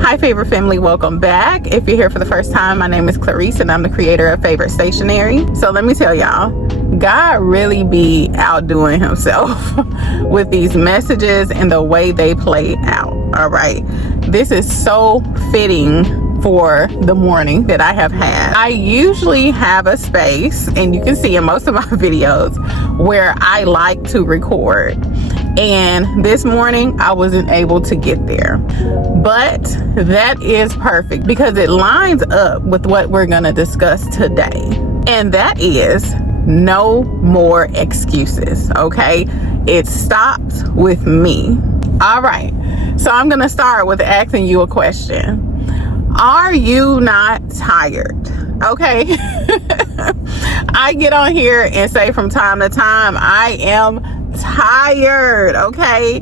Hi favorite family, welcome back. If you're here for the first time, my name is Clarice and I'm the creator of Favorite Stationery. So let me tell y'all, God really be outdoing himself with these messages and the way they play out. All right, this is so fitting for the morning that I have had. I usually have a space, and you can see in most of my videos, where I like to record. And this morning I wasn't able to get there, but that is perfect because it lines up with what we're going to discuss today, and that is no more excuses. Okay, it stops with me. All right, so I'm going to start with asking you a question. Are you not tired? Okay. I get on here and say from time to time, I am tired. Okay.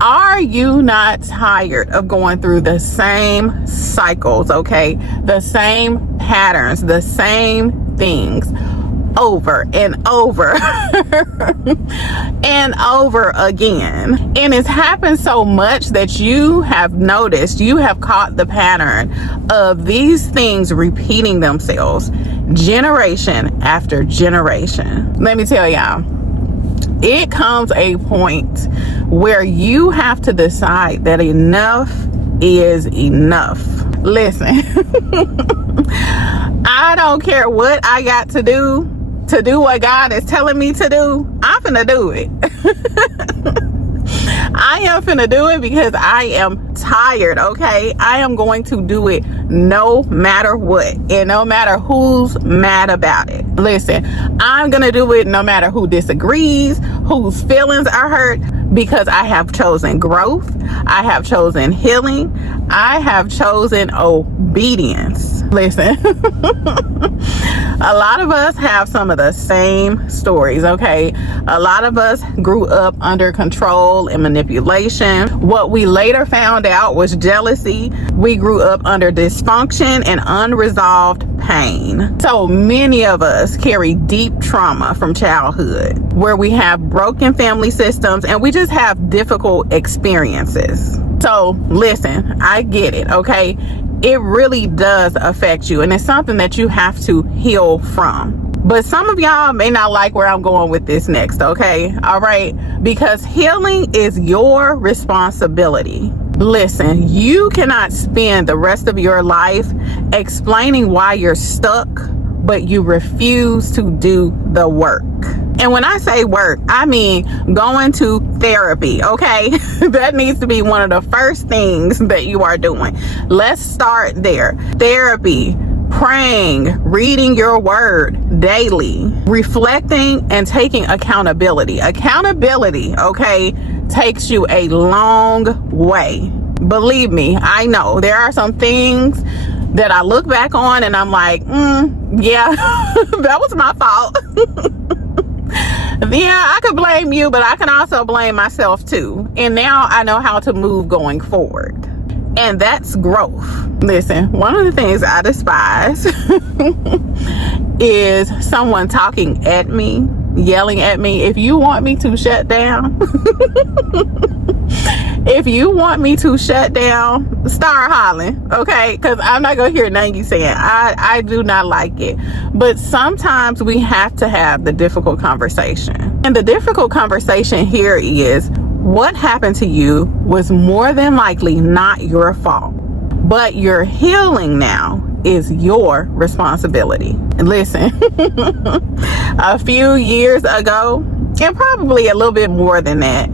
Are you not tired of going through the same cycles? Okay. The same patterns, the same things over and over and over again. And it's happened so much that you have noticed, you have caught the pattern of these things repeating themselves generation after generation. Let me tell y'all, it comes a point where you have to decide that enough is enough. Listen, I don't care what I got to do what God is telling me to do. I'm finna do it. I am finna do it because I am tired, okay? I am going to do it no matter what, and no matter who's mad about it. Listen, I'm gonna do it no matter who disagrees, whose feelings are hurt, because I have chosen growth, I have chosen healing, I have chosen obedience. Listen, a lot of us have some of the same stories, okay? A lot of us grew up under control and manipulation. What we later found out was jealousy. We grew up under dysfunction and unresolved pain. So many of us carry deep trauma from childhood, where we have broken family systems and we just have difficult experiences. So listen, I get it, okay? It really does affect you, and it's something that you have to heal from. But some of y'all may not like where I'm going with this next, okay? All right? Because healing is your responsibility. Listen, you cannot spend the rest of your life explaining why you're stuck, but you refuse to do the work. And when I say work, I mean going to therapy, okay? That needs to be one of the first things that you are doing. Let's start there. Therapy, praying, reading your word daily, reflecting, and taking accountability. Accountability, okay, takes you a long way. Believe me, I know there are some things that I look back on and I'm like, yeah, that was my fault. Yeah, I could blame you, but I can also blame myself too. And now I know how to move going forward. And that's growth. Listen, one of the things I despise is someone talking at me, yelling at me. If you want me to shut down, if you want me to shut down, start hollering, okay? Because I'm not going to hear nothing you saying. I do not like it. But sometimes we have to have the difficult conversation. And the difficult conversation here is, what happened to you was more than likely not your fault. But your healing now is your responsibility. Listen, a few years ago, and probably a little bit more than that,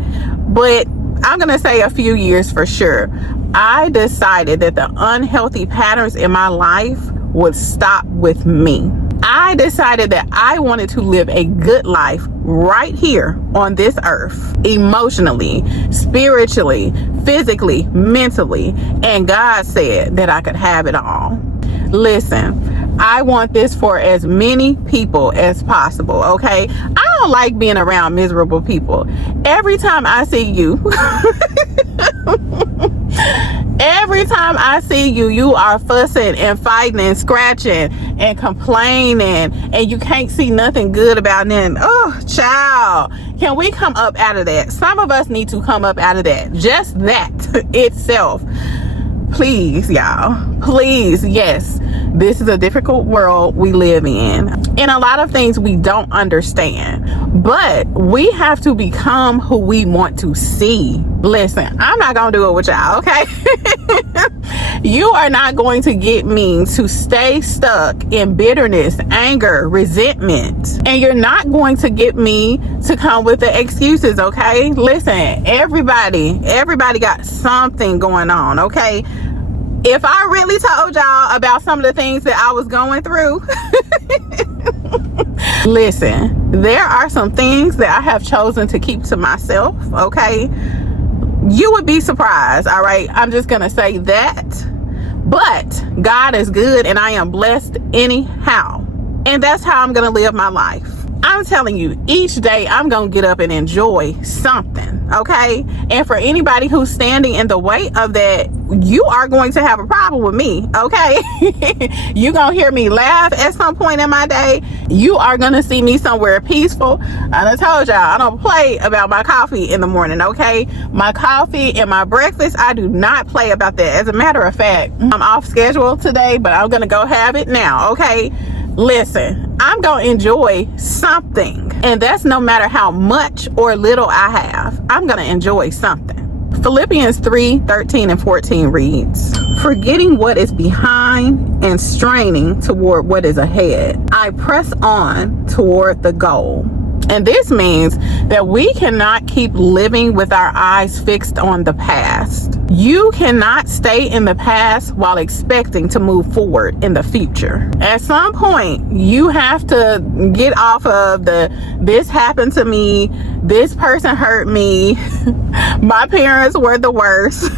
but I'm going to say a few years for sure, I decided that the unhealthy patterns in my life would stop with me. I decided that I wanted to live a good life right here on this earth, emotionally, spiritually, physically, mentally, and God said that I could have it all. Listen, I want this for as many people as possible, okay? I don't like being around miserable people. Every time I see you, every Every time I see you, you are fussing and fighting and scratching and complaining, and you can't see nothing good about them. Oh, child, can we come up out of that? Some of us need to come up out of that. Just that itself. Please, y'all. Please, yes. This is a difficult world we live in, and a lot of things we don't understand, but we have to become who we want to see. Listen, I'm not gonna do it with y'all, okay? You are not going to get me to stay stuck in bitterness, anger, resentment, and you're not going to get me to come with the excuses, okay? Listen, everybody got something going on, okay? If I really told y'all about some of the things that I was going through, listen, there are some things that I have chosen to keep to myself, okay? You would be surprised, all right? I'm just going to say that. But God is good, and I am blessed anyhow. And that's how I'm going to live my life. I'm telling you, each day I'm going to get up and enjoy something, okay? And for anybody who's standing in the way of that, you are going to have a problem with me, okay? You're going to hear me laugh at some point in my day. You are going to see me somewhere peaceful. I told y'all, I don't play about my coffee in the morning, okay? My coffee and my breakfast, I do not play about that. As a matter of fact, I'm off schedule today, but I'm going to go have it now, okay? Listen, I'm going to enjoy something, and that's no matter how much or little I have. I'm going to enjoy something. Philippians 3:13 and 14 reads, "Forgetting what is behind and straining toward what is ahead, I press on toward the goal." And this means that we cannot keep living with our eyes fixed on the past. You cannot stay in the past while expecting to move forward in the future. At some point, you have to get off of this happened to me, this person hurt me, my parents were the worst.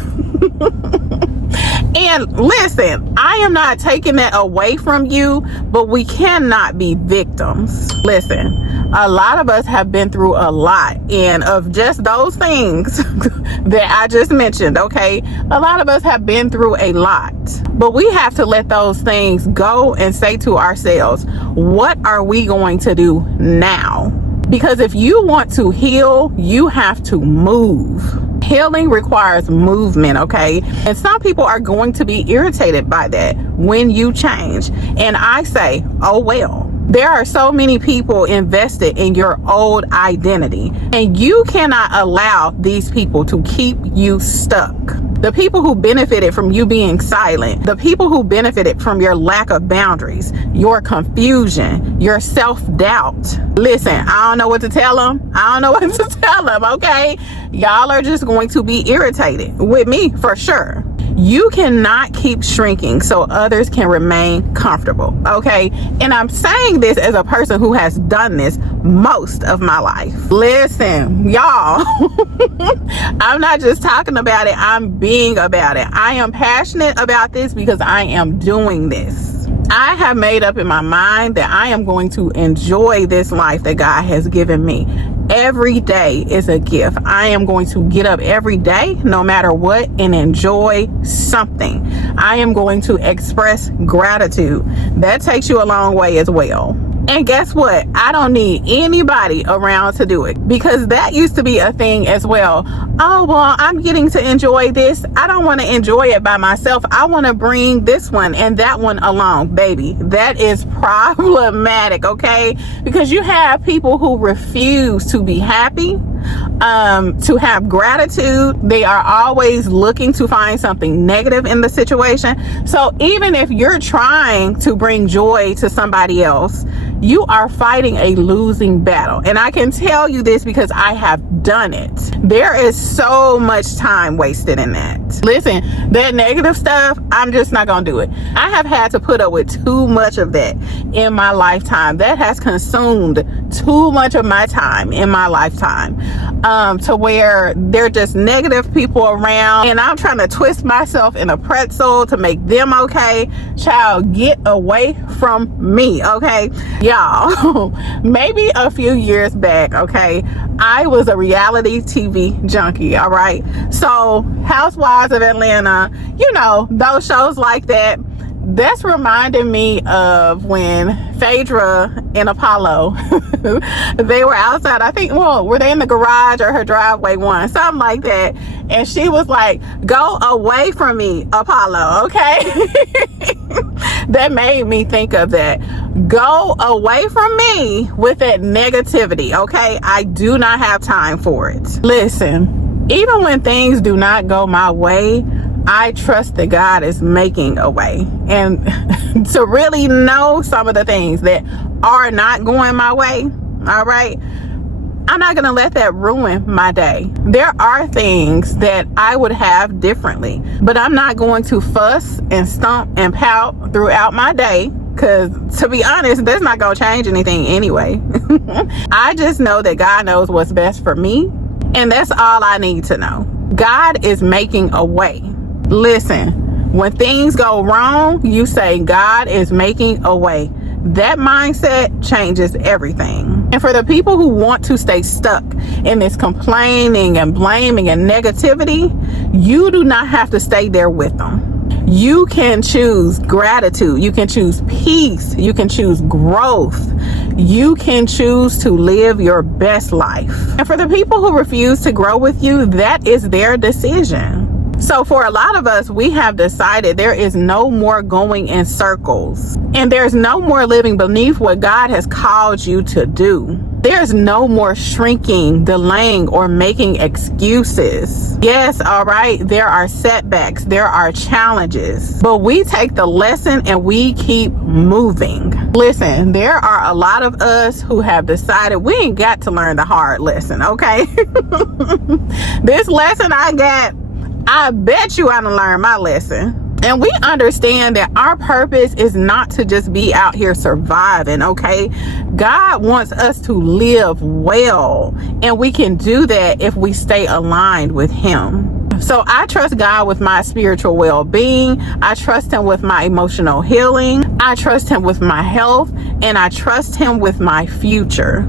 And listen, I am not taking that away from you, but we cannot be victims. Listen, a lot of us have been through a lot, and of just those things that I just mentioned, okay? A lot of us have been through a lot, but we have to let those things go and say to ourselves, what are we going to do now? Because if you want to heal, you have to move. Healing requires movement, okay? And some people are going to be irritated by that when you change. And I say, oh well. There are so many people invested in your old identity, and you cannot allow these people to keep you stuck. The people who benefited from you being silent, the people who benefited from your lack of boundaries, your confusion, your self-doubt. Listen, I don't know what to tell them. I don't know what to tell them, okay? Y'all are just going to be irritated with me for sure. You cannot keep shrinking so others can remain comfortable, okay? And I'm saying this as a person who has done this most of my life. Listen, y'all, I'm not just talking about it, I'm being about it. I am passionate about this because I am doing this. I have made up in my mind that I am going to enjoy this life that God has given me. Every day is a gift. I am going to get up every day, no matter what, and enjoy something. I am going to express gratitude. That takes you a long way as well. And guess what? I don't need anybody around to do it, because that used to be a thing as well. Oh, well, I'm getting to enjoy this. I don't want to enjoy it by myself. I want to bring this one and that one along, baby. That is problematic, okay? Because you have people who refuse to be happy, to have gratitude. They are always looking to find something negative in the situation. So even if you're trying to bring joy to somebody else, you are fighting a losing battle. And I can tell you this because I have done it. There is so much time wasted in that. Listen, that negative stuff, I'm just not gonna do it. I have had to put up with too much of that in my lifetime. That has consumed too much of my time in my lifetime, to where they're just negative people around, and I'm trying to twist myself in a pretzel to make them okay. Child, get away from me, okay? Y'all, maybe a few years back, okay, I was a reality TV junkie, all right? So Housewives of Atlanta, you know, those shows like that. That's reminding me of when Phaedra and Apollo, they were outside, I think, well, were they in the garage or her driveway one, something like that. And she was like, go away from me, Apollo, okay? That made me think of that. Go away from me with that negativity, okay? I do not have time for it. Listen, even when things do not go my way, I trust that God is making a way. And to really know some of the things that are not going my way, all right, I'm not going to let that ruin my day. There are things that I would have differently, but I'm not going to fuss and stomp and pout throughout my day, because to be honest, that's not going to change anything anyway. I just know that God knows what's best for me, and that's all I need to know. God is making a way. Listen, when things go wrong, you say, God is making a way. That mindset changes everything. And for the people who want to stay stuck in this complaining and blaming and negativity, you do not have to stay there with them. You can choose gratitude. You can choose peace. You can choose growth. You can choose to live your best life. And for the people who refuse to grow with you, that is their decision. So for a lot of us, we have decided there is no more going in circles, and there's no more living beneath what God has called you to do. There's no more shrinking, delaying, or making excuses. Yes, all right, there are setbacks, there are challenges, but we take the lesson and we keep moving. Listen, there are a lot of us who have decided we ain't got to learn the hard lesson, okay? This lesson I got, I bet you I done learned my lesson. And we understand that our purpose is not to just be out here surviving, okay? God wants us to live well, and we can do that if we stay aligned with Him. So I trust God with my spiritual well-being. I trust Him with my emotional healing. I trust Him with my health, and I trust Him with my future.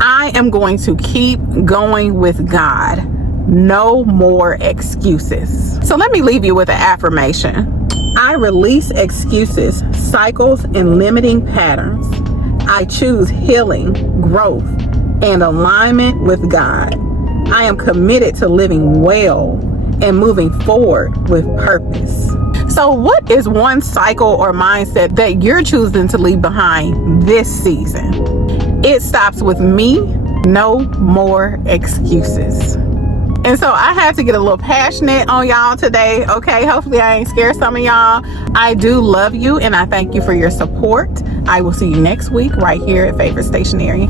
I am going to keep going with God. No more excuses. So let me leave you with an affirmation. I release excuses, cycles, and limiting patterns. I choose healing, growth, and alignment with God. I am committed to living well and moving forward with purpose. So what is one cycle or mindset that you're choosing to leave behind this season? It stops with me. No more excuses. And so I had to get a little passionate on y'all today, okay? Hopefully I ain't scared some of y'all. I do love you, and I thank you for your support. I will see you next week right here at Favorite Stationery.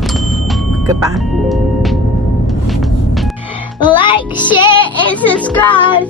Goodbye. Like, share, and subscribe.